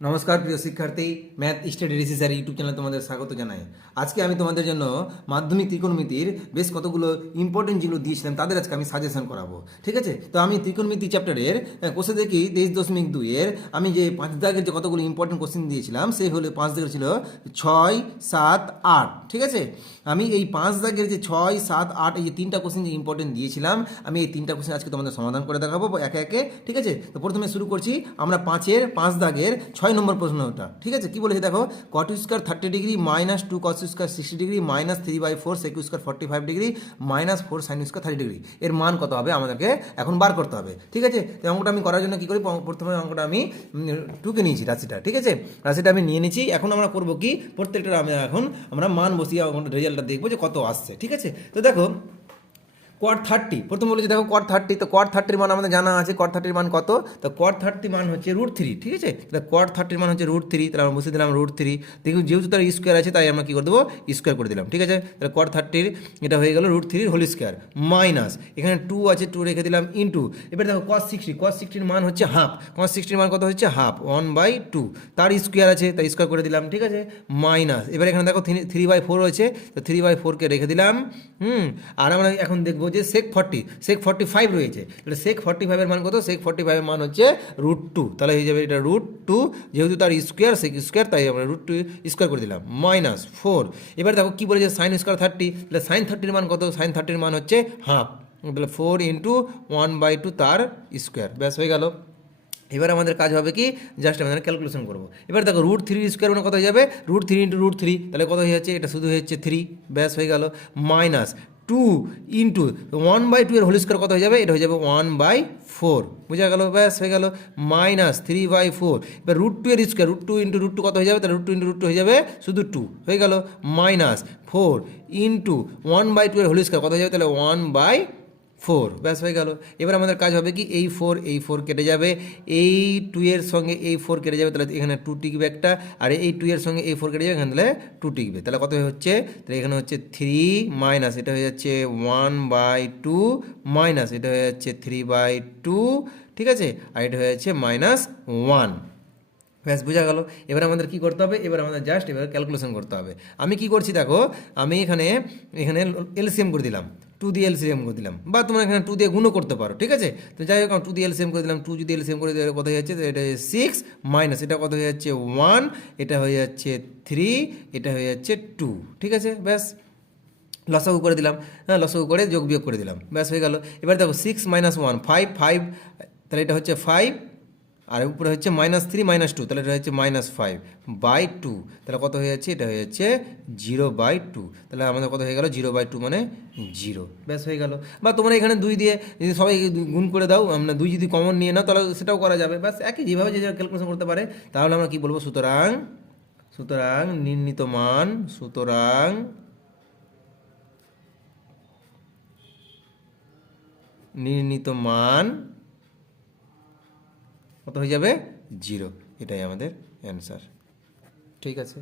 নমস্কার প্রিয় শিক্ষার্থী, ম্যাথ স্টাডি রিসার্চ ইউটিউব চ্যানেলে তোমাদের স্বাগত জানাই। আজকে আমি তোমাদের জন্য মাধ্যমিক ত্রিকোণমিতির বেশ কতগুলো ইম্পর্টেন্ট যেগুলো দিয়েছিলাম তাদের আজকে আমি সাজেশন করাবো। ঠিক আছে, তো আমি ত্রিকোণমিতি চ্যাপ্টারের কোষে দেখি 23.2 আমি যে 5 দাগের যে কতগুলো ইম্পর্টেন্ট কোশ্চেন দিয়েছিলাম সেই হলো 5 দাগের ছিল 6, 7, 8। ঠিক আছে, আমি এই 5 দাগের যে 6, 7, 8 এই যে 3টা কোশ্চেন যে ইম্পর্টেন্ট দিয়েছিলাম আমি এই 3টা কোশ্চেন আজকে তোমাদের সমাধান করে দেখাবো একে একে। ঠিক আছে, তো প্রথমে শুরু করছি আমরা 5 দাগের 6 নম্বর প্রশ্নটা। ঠিক আছে, কি বলেছে দেখো, cot square 30 degree minus 2 cos square 60 degree minus 3/4 sec square 45 degree minus 4 sine square 30 degree এর মান কত হবে আমাদেরকে এখন বার করতে হবে। ঠিক আছে, তো অঙ্কটা আমি করার জন্য কি করি, প্রথমে অঙ্কটা আমি টুকে নিয়েছি রাশিটা। ঠিক আছে, রাশিটা আমি নিয়ে নিয়েছি। এখন আমরা করবো কি, প্রত্যেকটা আমরা মান বসিয়ে রেজাল্টটা দেখবো যে কত আসছে। ঠিক আছে, তো দেখো কোয়াড 30 প্রথম বলেছি, দেখো কোয়াড 30, তো কোয়াড 30 মান আমাদের জানা আছে। কোয়াড 30 মান কত, তো কোয়াড 30 মান হচ্ছে √3। ঠিক আছে, তাহলে কোয়াড 30 মান হচ্ছে √3, তাহলে আমরা বসে দিলাম √3। দেখুন যেহেতু তার স্কোয়ার আছে তাই আমরা কী করে দেবো, স্কোয়ার করে দিলাম। ঠিক আছে, তাহলে কোয়াড 30 এটা হয়ে গেল √3 হোল স্কোয়ার মাইনাস এখানে 2 আছে 2 রেখে দিলাম ইন্টু, এবার দেখো cos 60 মান হচ্ছে হাফ, cos 60 মান কত হচ্ছে হাফ 1/2, তার স্কোয়ার আছে তাই স্কোয়ার করে দিলাম। ঠিক আছে, মাইনাস এবার এখানে দেখো 3/4 রয়েছে, তো 3/4কে রেখে দিলাম। আর আমরা এখন দেখবো যে সেক 45 রয়েছে, তাহলে সেক 45 এর মান কত, সেক 45 এর মান হচ্ছে √2, তাহলে হয়ে যাবে এটা √2, যেহেতু তার স্কোয়ার সেক স্কোয়ার তাই আমরা √2 স্কোয়ার করে দিলাম মাইনাস 4। এবার দেখো কী বলেছে সাইন স্কোয়ার 30, তাহলে সাইন 30 মান কত, সাইন 30 মান হচ্ছে হাফ, তাহলে 4 × 1/2 তার স্কোয়ার, ব্যাস হয়ে গেল। এবার আমাদের কাজ হবে কি, জাস্ট আমাদের ক্যালকুলেশন করবো। এবার দেখো √3 স্কোয়ার মানে কত হয়ে যাবে, √3 × √3, তাহলে কত হয়ে যাচ্ছে, এটা শুধু হচ্ছে 3, ব্যাস হয়ে গেল। মাইনাস 2 × 1/2 এর হোল স্কোয়ার কত হয়ে যাবে, এটা হয়ে যাবে 1/4, বুঝা গেল, ব্যাস হয়ে গেল। মাইনাস 3/4, এবার √2 এর স্কোয়ার, √2 × √2 কত হয়ে যাবে, তাহলে √2 × √2 হয়ে যাবে শুধু 2, হয়ে গেল। মাইনাস 4 × 1/2 এর হোল স্কোয়ার কত হয়ে যাবে, তাহলে 1/4, ব্যাস হয়ে গেল। এবার আমাদের কাজ হবে কি, এই 4 কেটে যাবে, এই 2 এর সঙ্গে এই 4 কেটে যাবে, তাহলে এখানে 2 টিকবে একটা, আর এই 2 এর সঙ্গে এই 4 কেটে যাবে, এখানে তাহলে 2 টিকবে, তাহলে কত হচ্ছে, তাহলে এখানে হচ্ছে 3 মাইনাস এটা হয়ে যাচ্ছে 1/2 মাইনাস এটা হয়ে যাচ্ছে 3/2। ঠিক আছে, আর এটা হয়ে যাচ্ছে -1, ব্যাস বোঝা গেল। এবার আমাদের কি করতে হবে, এবার আমাদের জাস্ট এবার ক্যালকুলেশন করতে হবে। আমি কি করছি দেখো, আমি এখানে এলসিএম করে দিলাম, 2 দিয়ে এলসিএম করে দিলাম, বা তোমরা এখানে 2 দিয়ে গুণও করতে পারো। ঠিক আছে, তো যাই হোক 2 দিয়ে এলসিএম করে দিলাম, 2 যদি এলসিএম করে দিলে কত হয়ে যাচ্ছে, এটা 6 মাইনাস এটা কত হয়ে যাচ্ছে 1, এটা হয়ে যাচ্ছে 3, এটা হয়ে যাচ্ছে 2। ঠিক আছে, ব্যাস লসাগু করে দিলাম, হ্যাঁ লসাগু করে যোগ বিয়োগ করে দিলাম, ব্যাস হয়ে গেল। এবার দেখো 6 - 1 5, তাহলে এটা হচ্ছে 5, আর উপরে হচ্ছে -3 - 2, তাহলে এটা হচ্ছে -5/2, তাহলে কত হয়ে যাচ্ছে, এটা হয়ে যাচ্ছে 0/2, তাহলে আমাদের কত হয়ে গেল 0/2 মানে 0, ব্যাস হয়ে গেল। বা তোমরা এখানে 2 দিয়ে যদি সবাই গুণ করে দাও, আমরা 2 যদি কমন নিয়ে নাও তাহলে সেটাও করা যাবে, ব্যাস একই যেভাবে যে ক্যালকুলেশন করতে পারে। তাহলে আমরা কি বলবো, সুতরাং নির্ণীত মান, কত হয়ে যাবে, 0, এটাই আমাদের অ্যান্সার। ঠিক আছে,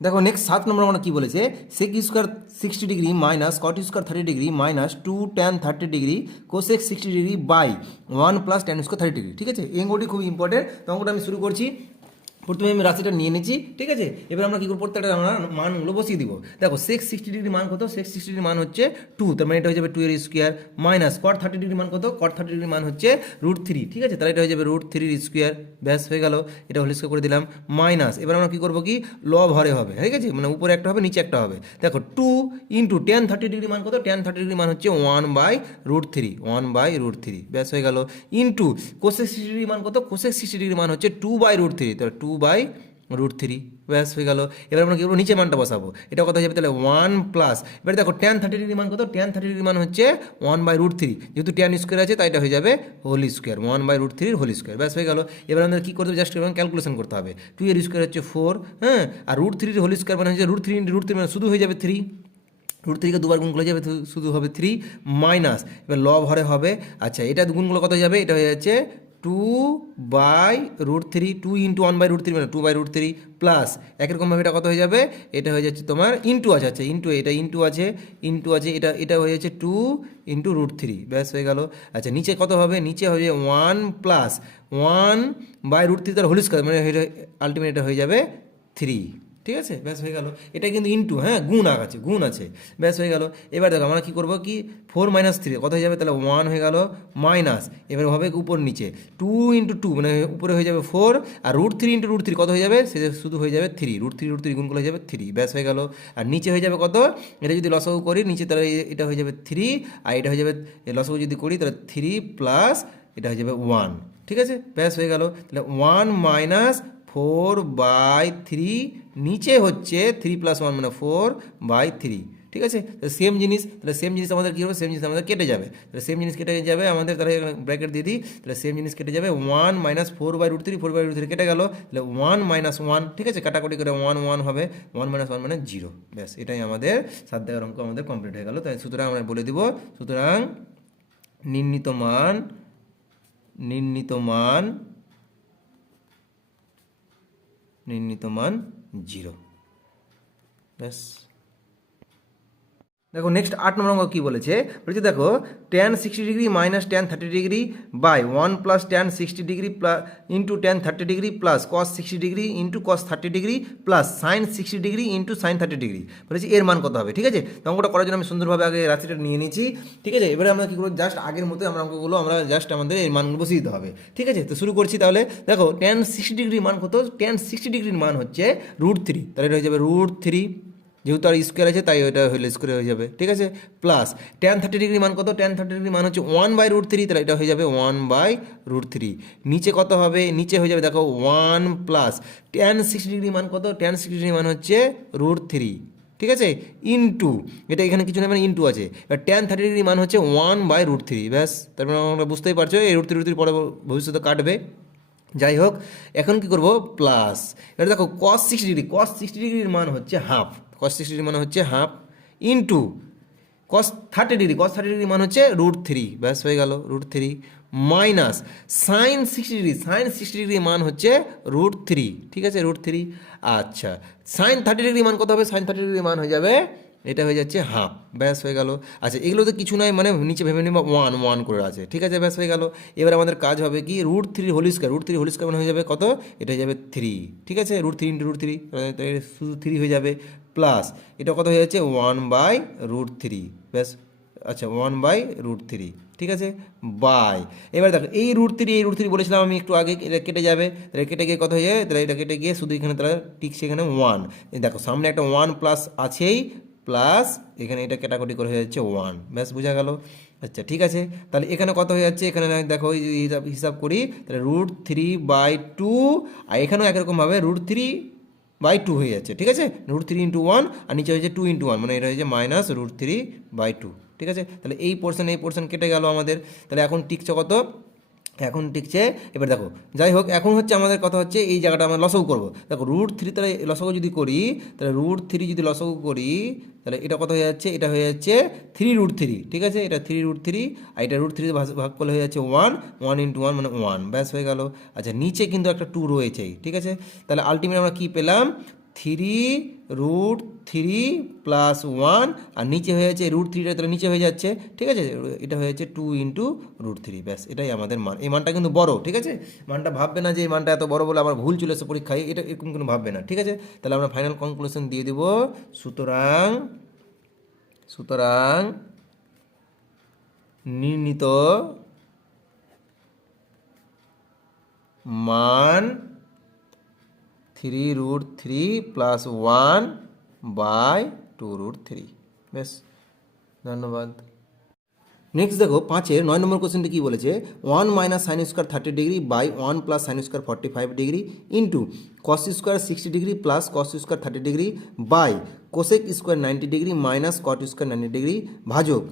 দেখো নেক্সট 7 নম্বর আমরা কি বলেছে, sec square 60 degree minus cot square 30 degree minus 2 tan 30 degree cosec 60 degree by 1 + tan square 30 degree. ঠিক আছে, এই অঙ্কটি খুব ইম্পর্টেন্ট, তো অঙ্কটা আমি শুরু করছি। প্রথমে আমি রাশিটা নিয়ে নিচ্ছি। ঠিক আছে, এবার আমরা কী করবো, প্রত্যেকটা আমরা মানগুলো বসিয়ে দিব। দেখো সেক 60 ডিগ্রি মান কত, সেক 60 ডিগ্রি মান হচ্ছে 2, তার মানে এটা হয়ে যাবে 2 এর স্কোয়ার মাইনাস কট 30 ডিগ্রি মান কত, কট 30 ডিগ্রি মান হচ্ছে √3। ঠিক আছে, তাহলে এটা হয়ে যাবে √3 এর স্কোয়ার, ব্যাস হয়ে গেল, এটা হোল স্কোয়ার করে দিলাম মাইনাস। এবার আমরা কী করবো কি, লব হরে হবে। ঠিক আছে, মানে উপরে একটা হবে নিচে একটা হবে। দেখো 2 × tan 30 ডিগ্রি মান কত, tan 30 ডিগ্রি মান হচ্ছে 1/√3, ব্যাস হয়ে গেল, ইন্টু কোসেক 60 ডিগ্রি মান কত, কোসেক 60 ডিগ্রি মান হচ্ছে 2/√3, তাহলে 2/√3, ব্যাস হয়ে গেল। এবার আমরা কি করবো, নিচে মানটা বসাবো, এটা কত হয়ে যাবে, তাহলে 1 প্লাস, এবার দেখো tan 30 ডিগ্রি মান কত, tan 30 ডিগ্রি মান হচ্ছে 1/√3, যেহেতু tan স্কোয়ার আছে তাই এটা হয়ে যাবে হোল স্কোয়ার, 1/√3 হোল স্কোয়ার, ব্যাস হয়ে গেল। এবার আমাদের কী করতে হবে, জাস্ট এবং ক্যালকুলেশন করতে হবে। 2 এর স্কোয়ার হচ্ছে 4, হ্যাঁ, আর √3 হোল স্কোয়ার মানে হচ্ছে √3 × √3 মানে শুধু হয়ে যাবে 3, √3কে দুবার গুণ করে যাবে শুধু হবে 3 মাইনাস, এবার লব হরে হবে। আচ্ছা, এটা গুণগুলো কত হয়ে যাবে, এটা হয়ে যাচ্ছে 2/√3, 2 ইন্টু 1/√3 মানে 2/√3 প্লাস একরকমভাবে এটা কত হয়ে যাবে, এটা হয়ে যাচ্ছে তোমার ইন্টু আছে, আচ্ছা ইন্টু, এটা ইন্টু আছে, এটা হয়ে যাচ্ছে 2 ইন্টু √3, ব্যাস হয়ে গেল। আচ্ছা নিচে কত হবে, নিচে হবে 1 প্লাস 1/√3 তার হোল স্কয়ার, মানে আলটিমেট এটা হয়ে যাবে 3, ঠিক আছে, ব্যাস হয়ে গেল। এটা কিন্তু ইন্টু, হ্যাঁ গুণ আছে, ব্যাস হয়ে গেল। এবার দেখো আমরা কী করবো, কি 4 - 3 কত হয়ে যাবে, তাহলে 1 হয়ে গেল মাইনাস, এবার হবে উপর নিচে 2 ইন্টু 2 মানে উপরে হয়ে যাবে 4, আর √3 ইন্টু √3 কত হয়ে যাবে, সে শুধু হয়ে যাবে 3, √3 গুণ করলে হয়ে যাবে 3, ব্যাস হয়ে গেল। আর নিচে হয়ে যাবে কত, এটা যদি লসাগু করি নিচে তাহলে এটা হয়ে যাবে 3, আর এটা হয়ে যাবে লসাগু যদি করি তাহলে 3 প্লাস এটা হয়ে যাবে 1, ঠিক আছে, ব্যাস হয়ে গেল। তাহলে 1 - 4/3, নিচে হচ্ছে 3 + 1 মানে 4/3, ঠিক আছে। তো সেম জিনিস, তাহলে সেম জিনিস আমাদের কী হবে, সেম জিনিস আমাদের কেটে যাবে, তাহলে সেম জিনিস কেটে যাবে আমাদের, তাহলে ব্র্যাকেট দিয়ে দিই, তাহলে সেম জিনিস কেটে যাবে, 1 - 4/√3, 4/√3 কেটে গেল, তাহলে 1 - 1, ঠিক আছে, কাটাকুটি করে 1 1 হবে, 1 - 1 মানে 0, ব্যাস এটাই আমাদের 7 দাগের অঙ্ক আমাদের কমপ্লিট হয়ে গেল। তাই সুতরাং আমরা বলে দিব, সুতরাং নির্ণীত মান 0, ব্যাস। দেখো নেক্সট 8 নম্বর অঙ্ক কী বলেছে, বলেছে দেখো tan 60° minus tan 30° by 1 plus tan 60° into tan 30° plus cos 60° into cos 30° plus sin 60° into sin 30° বলেছে এর মান কত হবে, ঠিক আছে। তো অঙ্কটা করার জন্য আমি সুন্দরভাবে আগে রাশিটা নিয়ে নিয়েছি, ঠিক আছে। এবারে আমরা কী করবো, জাস্ট আগের মতোই আমরা অঙ্কগুলো আমরা জাস্ট আমাদের এর মানগুলো বসিয়ে দিতে হবে, ঠিক আছে। তো শুরু করছি তাহলে। দেখো tan 60° মান কত, tan 60° মান হচ্ছে √3, তাহলে এটা হয়ে যাবে √3, যেহেতু আর স্কোয়ার আছে তাই ওইটা হলে স্কোয়ার হয়ে যাবে, ঠিক আছে, প্লাস tan 30° মান কত, tan 30° মান হচ্ছে 1/√3, তাহলে এটা হয়ে যাবে 1/√3, নিচে কত হবে, নিচে হয়ে যাবে দেখো 1 প্লাস tan 60° মান কত, tan 60° মান হচ্ছে √3, ঠিক আছে, ইন্টু এটা এখানে কিছু না মানে ইন্টু আছে, এবার tan 30° মান হচ্ছে 1/√3, ব্যাস। তারপরে আমরা বুঝতেই পারছো এই √3 পরে ভবিষ্যতে কাটবে, যাই হোক। এখন কি করব, প্লাস এটা দেখো cos 60°, মান হচ্ছে হাফ, cos 60° মান হচ্ছে হাফ, ইন্টু cos 30° মান হচ্ছে √3, ব্যাস হয়ে গেল √3, মাইনাস sin 60° মান হচ্ছে √3, ঠিক আছে, √3। আচ্ছা sin 30° মান কত হবে, sin 30° মান হয়ে যাবে, এটা হয়ে যাচ্ছে হাফ, ব্যাস হয়ে গেল। আচ্ছা এগুলো তো কিছু নয়, মানে নিচে ভেবে নিবা 1 1 করে আছে, ঠিক আছে, ব্যাস হয়ে গেল। এবার আমাদের কাজ হবে কি, √3 হোল স্কয়ার মানে হয়ে যাবে কত, এটা হয়ে যাবে 3, ঠিক আছে, √3 ইন্টু √3 শুধু 3 হয়ে যাবে, প্লাস এটা কত হয়ে যাচ্ছে 1/√3, ব্যাস। আচ্ছা 1/√3, ঠিক আছে, বাই, এবার দেখো এই √3 বলেছিলাম আমি একটু আগে, এটা কেটে যাবে, তাহলে কেটে গিয়ে কত হয়ে যাবে, তাহলে এটা কেটে গিয়ে শুধু এখানে তাহলে ঠিক সেখানে 1, দেখো সামনে একটা 1 প্লাস আছেই, প্লাস এখানে এটা কাটাকুটি করে হয়ে যাচ্ছে 1, ব্যাস বোঝা গেল। আচ্ছা ঠিক আছে, তাহলে এখানে কত হয়ে যাচ্ছে, এখানে দেখো হিসাব করি, তাহলে √3/2, আর এখানেও একরকমভাবে √3/2 হয়ে যাচ্ছে, ঠিক আছে, √3 × 1, আর নিচে হয়েছে 2 × 1 মানে এটা হয়েছে মাইনাস √3/2, ঠিক আছে। তাহলে এই পোর্শন কেটে গেল আমাদের, তাহলে এখন টিকছে কত, এখন টিকছে, এবার দেখো যাই হোক, এখন হচ্ছে আমাদের কথা হচ্ছে এই জায়গাটা আমরা লসাগু করবো, দেখো √3 তাহলে লসাগু যদি করি, তাহলে √3 যদি লসাগু করি, তাহলে এটা কত হয়ে যাচ্ছে, এটা হয়ে যাচ্ছে 3√3, ঠিক আছে, এটা 3√3, আর এটা √3 ভাগ করলে হয়ে যাচ্ছে 1 1 × 1 মানে 1, ব্যাস হয়ে গেল। আচ্ছা নিচে কিন্তু একটা 2 রয়েছেই, ঠিক আছে, তাহলে আলটিমেট আমরা কী পেলাম, 3√3 প্লাস 1, আর নিচে হয়ে যাচ্ছে √3টা তাহলে নিচে হয়ে যাচ্ছে, ঠিক আছে, এটা হয়ে যাচ্ছে 2 × √3, ব্যাস এটাই আমাদের মান। এই মানটা কিন্তু বড়, ঠিক আছে, মানটা ভাববে না যে এই মানটা এত বড় বলে আমার ভুল চলে এসেছে পরীক্ষায়, এটা এরকম কোনো ভাববে না, ঠিক আছে। তাহলে আমরা ফাইনাল কনক্লুশন দিয়ে দেব, সুতরাং নির্ণীত মান 3√3 প্লাস 1/2√3, বেশ, ধন্যবাদ। নেক্সট দেখো 5-এর 9 নম্বর কোশ্চেনটি কী বলেছে, 1 minus sine square 30° by 1 plus sine square 45° into cos square 60° plus cos square 30° by cosec square 90° minus cot square 90° ভাজক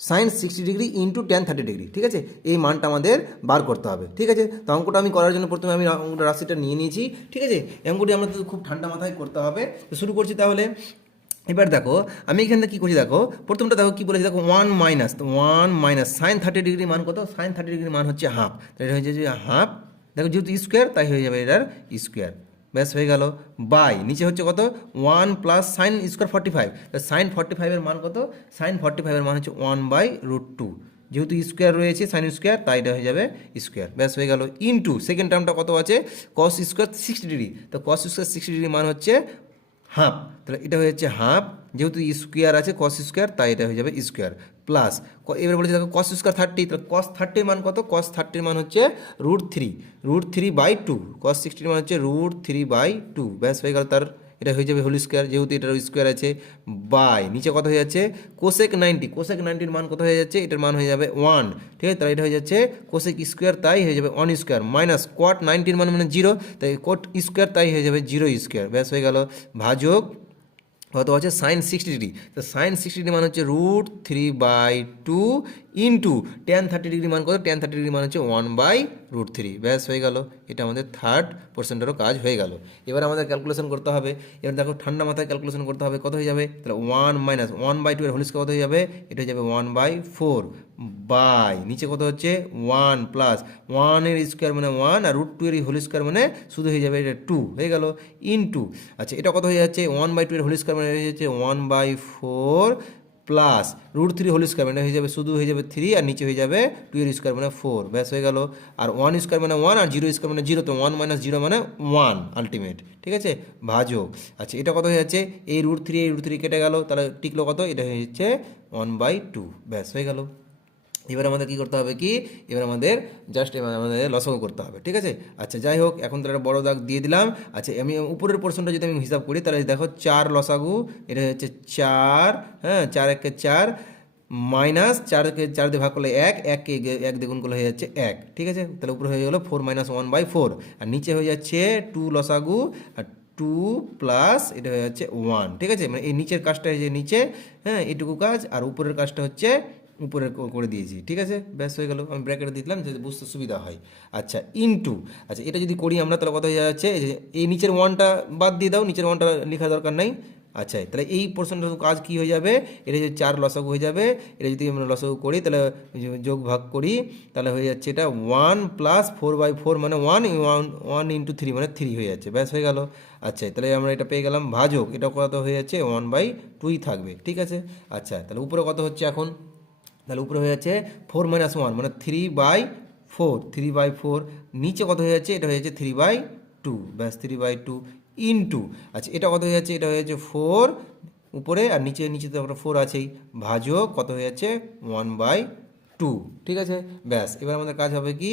সাইন 60° ইন্টু ট্যান 30°, ঠিক আছে, এই মানটা আমাদের বার করতে হবে, ঠিক আছে। তো অঙ্কটা আমি করার জন্য প্রথমে আমি রাশিটা নিয়ে নিয়েছি, ঠিক আছে, অঙ্কটি আমাদের খুব ঠান্ডা মাথায় করতে হবে। তো শুরু করছি তাহলে। এবার দেখো আমি এখানে কী করছি, দেখো প্রথমটা দেখো কী বলেছি, দেখো ওয়ান মাইনাস সাইন 30 ডিগ্রি মান কত, সাইন 30 ডিগ্রি মান হচ্ছে হাফ, তাহলে এটা হয়ে যাবে হাফ, দেখো যেহেতু স্কোয়ার তাই হয়ে যাবে এটার স্কোয়ার, ব্যাস হয়ে গেল। বাই নিচে হচ্ছে কত, 1 + sin² 45, সাইন 45-এর মান কত, সাইন 45-এর মান হচ্ছে 1/√2, যেহেতু স্কোয়ার রয়েছে সাইন স্কোয়ার তাই এটা হয়ে যাবে স্কোয়ার, ব্যাস হয়ে গেল। ইনটু সেকেন্ড টার্মটা কত আছে, cos² 60 ডিগ্রি, তো cos² 60 ডিগ্রি মান হচ্ছে হাফ, তাহলে এটা হয়ে যাচ্ছে হাফ, যেহেতু স্কোয়ার আছে cos² তাই এটা হয়ে যাবে স্কোয়ার, প্লাস এবার বলেছে দেখো cos² 30, তাহলে cos 30-র মান কত, cos 30-র মান হচ্ছে √3/2, cos 60-র মান হচ্ছে √3/2, ব্যাস হয়ে গেল, তার এটা হয়ে যাবে হোল স্কোয়ার, যেহেতু এটার স্কোয়ার আছে, বাই নিচে কত হয়ে যাচ্ছে কোসেক 90-এর মান কত হয়ে যাচ্ছে, এটার মান হয়ে যাবে 1, ঠিক আছে, তাহলে এটা হয়ে যাচ্ছে কোসেক স্কোয়ার তাই হয়ে যাবে 1² মাইনাস cot 90-এর মান মানে 0, তাই cot স্কোয়ার তাই হয়ে যাবে 0², ব্যাস হয়ে গেল, ভাজক কত আছে সাইন 60 ডিগ্রি, তো সাইন 60 ডিগ্রি মান হচ্ছে √3/2 ইন্টু ট্যান 30 ডিগ্রি মান কত, ট্যান 30 ডিগ্রি মান হচ্ছে 1/√3, ব্যাস হয়ে গেল, এটা আমাদের থার্ড পোর্শনটারও কাজ হয়ে গেল। এবার আমাদের ক্যালকুলেশন করতে হবে, এবার দেখো ঠান্ডা মাথায় ক্যালকুলেশন করতে হবে, কত হয়ে যাবে, তাহলে 1 - 1/2 এর হোল স্কোয়ার কত হয়ে যাবে, এটা হয়ে যাবে 1/4, বাই নিচে কত হচ্ছে 1 প্লাস 1-এর স্কোয়ার মানে 1 আর √2-এর হোল স্কোয়ার মানে শুধু হয়ে যাবে এটা 2 হয়ে গেল, ইন্টু আচ্ছা এটা কত হয়ে যাচ্ছে 1/2-এর হোল স্কোয়ার মানে হয়ে যাচ্ছে 1/4 প্লাস √3 হোল স্কোয়ার মানে হয়ে যাবে শুধু হয়ে যাবে 3 আর নিচে হয়ে যাবে 2-এর স্কোয়ার মানে 4, ব্যাস হয়ে গেল। আর 1² মানে 1 আর 0² মানে 0, তো 1 - 0 মানে 1 আলটিমেট, ঠিক আছে, ভাজক আচ্ছা এটা কত হয়ে যাচ্ছে, এই √3 কেটে গেল, তাহলে টিকলো কত, এটা হয়ে যাচ্ছে 1/2, ব্যাস হয়ে গেল। এবার আমাদের কী করতে হবে, কি এবার আমাদের জাস্ট আমাদের লসাগু করতে হবে, ঠিক আছে। আচ্ছা যাই হোক এখন তাহলে একটা বড় দাগ দিয়ে দিলাম। আচ্ছা আমি উপরের পোর্শনটা যদি আমি হিসাব করি তাহলে দেখো 4 লসাগু, এটা হচ্ছে 4, হ্যাঁ 4 × 4 মাইনাস 4কে 4 দিয়ে ভাগ করলে 1, 1কে 1 দ্বিগুণ করলে হয়ে যাচ্ছে 1, ঠিক আছে, তাহলে উপরে হয়ে গেলো 4 - 1/4, আর নিচে হয়ে যাচ্ছে 2 লসাগু আর 2 প্লাস এটা হয়ে যাচ্ছে 1, ঠিক আছে, মানে এই নিচের কাজটা হয়ে যায় নিচে, হ্যাঁ এইটুকু কাজ, আর উপরের কাজটা হচ্ছে উপরে করে দিয়েছি, ঠিক আছে, ব্যাস হয়ে গেল, আমি ব্র্যাকেটে দিলাম যাতে বুঝতে সুবিধা হয়। আচ্ছা ইনটু আচ্ছা এটা যদি করি আমরা তাহলে কত হয়ে যাচ্ছে, এই নিচের 1টা বাদ দিয়ে দাও, নিচের 1টা লেখা দরকার নাই। আচ্ছা তাহলে এই পোর্শনটা কাজ কী হয়ে যাবে, এটা যদি 4 লসাগু হয়ে যাবে, এটা যদি আমরা লসাগু করি তাহলে যোগ ভাগ করি তাহলে হয়ে যাচ্ছে এটা 1 প্লাস 4/4 মানে 1 × 3 মানে 3 হয়ে যাচ্ছে, ব্যাস হয়ে গেল। আচ্ছা তাহলে আমরা এটা পেয়ে গেলাম ভাজক, এটা কত হয়ে যাচ্ছে 1/2 থাকবে, ঠিক আছে। আচ্ছা তাহলে উপরে কত হচ্ছে এখন, তাহলে উপরে হয়ে যাচ্ছে 4 - 1 মানে 3/4, নিচে কত হয়ে যাচ্ছে, এটা হয়ে যাচ্ছে 3/2, ব্যাস 3/2 ইন্টু আচ্ছা এটা কত হয়ে যাচ্ছে, এটা হয়ে যাচ্ছে 4 উপরে আর নিচে তো একটা 4 আছেই, ভাজক কত হয়ে যাচ্ছে 1/2, ঠিক আছে, ব্যাস এবার আমাদের কাজ হবে কি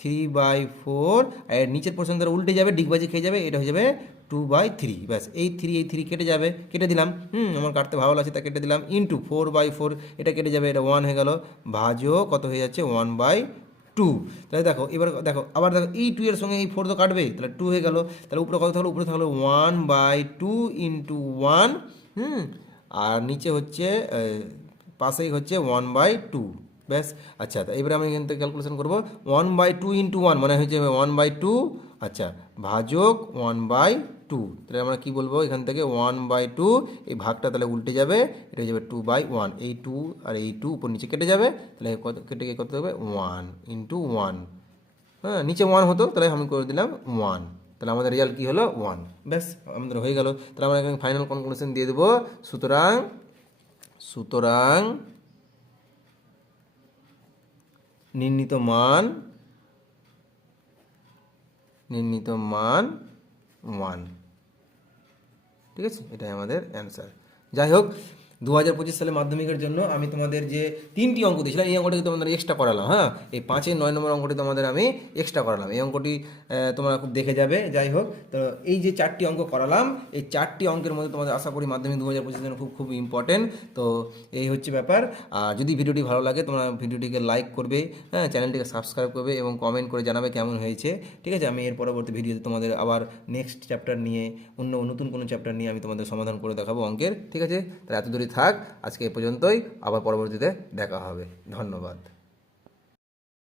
3/4 আর নিচের পোর্শন দ্বারা উল্টে যাবে, ডিগবাজি খেয়ে যাবে, এটা হয়ে যাবে 2/3, ব্যাস এই 3 কেটে যাবে, কেটে দিলাম, আমার কাটতে ভালো লাগছে তা কেটে দিলাম, ইন্টু 4/4 এটা কেটে যাবে, এটা 1 হয়ে গেল, ভাজক কত হয়ে যাচ্ছে 1/2, তাহলে দেখো এবার দেখো আবার দেখো এই 2 এর সঙ্গে এই 4 তো কাটবে, তাহলে 2 হয়ে গেল, তাহলে উপরে কত থাকলো, উপরে থাকলো 1/2 ইন্টু 1, আর নিচে হচ্ছে পাশেই হচ্ছে 1/2, ব্যাস। আচ্ছা এবারে আমি এখান থেকে ক্যালকুলেশন করবো 1/2 ইন্টু 1 মানে হচ্ছে 1/2, আচ্ছা ভাজক 1/2, তাহলে আমরা কি বলবো এখান থেকে 1/2, এই ভাগটা তাহলে উল্টে যাবে, এটা হয়ে যাবে 2/1, এই 2 আর এই 2 উপর নিচে কেটে যাবে, তাহলে কত কেটে গিয়ে কত হবে 1 × 1, হ্যাঁ নিচে 1 হতো তাহলে আমি করে দিলাম 1, তাহলে আমাদের রেজাল্ট কী হলো 1, ব্যাস আমাদের হয়ে গেল। তাহলে আমরা এখানে ফাইনাল কনক্লুশন দিয়ে দেবো, সুতরাং নির্ণীত মান 1, ঠিক আছে, এটাই আমাদের অ্যান্সার। যাই হোক 2025 সালে মাধ্যমিকের জন্য আমি তোমাদের যে 3টি অঙ্ক দিয়েছিলাম এই অঙ্কটি তোমাদের এক্সট্রা করালাম, হ্যাঁ এই 5 এর 9 নম্বর অঙ্কটি তোমাদের আমি এক্সট্রা করালাম, এই অঙ্কটি তোমরা খুব দেখে যাবে। যাই হোক তো এই যে 4টি অঙ্ক করালাম, এই 4টি অঙ্কের মধ্যে তোমাদের আশা করি মাধ্যমিক 2025 জন্য খুব ইম্পর্টেন্ট। তো এই হচ্ছে ব্যাপার, আর যদি ভিডিওটি ভালো লাগে তোমরা ভিডিওটিকে লাইক করবে, হ্যাঁ চ্যানেলটিকে সাবস্ক্রাইব করবে এবং কমেন্ট করে জানাবে কেমন হয়েছে, ঠিক আছে। আমি এর পরবর্তী ভিডিওতে তোমাদের আবার নেক্সট চ্যাপ্টার নিয়ে নতুন কোনো চ্যাপ্টার নিয়ে আমি তোমাদের সমাধান করে দেখাবো অঙ্কের, ঠিক আছে। তাহলে এত দূরই থাক, আজকে এ পর্যন্তই, আবার পরবর্তীতে দেখা হবে, ধন্যবাদ।